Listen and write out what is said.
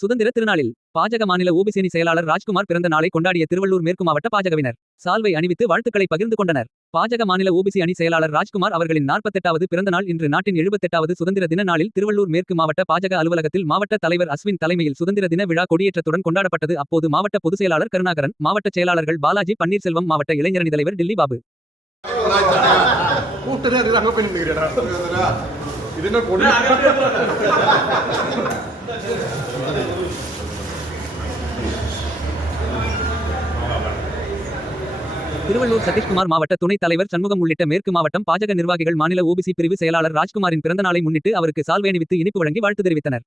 சுதந்திர திருநாளில் பாஜக மாநில ஓபிசி அணி செயலாளர் ராஜ்குமார் பிறந்த நாளை கொண்டாடிய திருவள்ளூர் மேற்கு மாவட்ட பாஜகவினர். சால்வை அணிவித்து வாழ்த்துக்களை பகிர்ந்து கொண்டனர். பாஜக மாநில ஓபிசி அணி செயலாளர் ராஜ்குமார் அவர்களின் நாற்பத்தெட்டாவது பிறந்த நாள் இன்று நாட்டின் எழுபத்தெட்டாவது சுதந்திர தின நாளில் திருவள்ளூர் மேற்கு மாவட்ட பாஜக அலுவலகத்தில் மாவட்ட தலைவர் அஸ்வின் தலைமையில் சுதந்திர தின விழா கொடியேற்றத்துடன் கொண்டாடப்பட்டது. அப்போது மாவட்ட பொதுச் செயலாளர் கருணாகரன் மாவட்ட செயலாளர்கள் பாலாஜி பன்னீர்செல்வம் மாவட்ட இளைஞரணி தலைவர் டில்லி பாபு. கூட்டரே அது திருவள்ளூர் சதீஷ்குமார் மாவட்ட துணைத் தலைவர் சண்முகம் உள்ளிட்ட மேற்கு மாவட்டம் பாஜக நிர்வாகிகள் மாநில ஓபிசி பிரிவு செயலாளர் ராஜ்குமாரின் பிறந்த நாளை முன்னிட்டு அவருக்கு சால்வை அணிவித்து இனிப்பு வழங்கி வாழ்த்து தெரிவித்தனர்.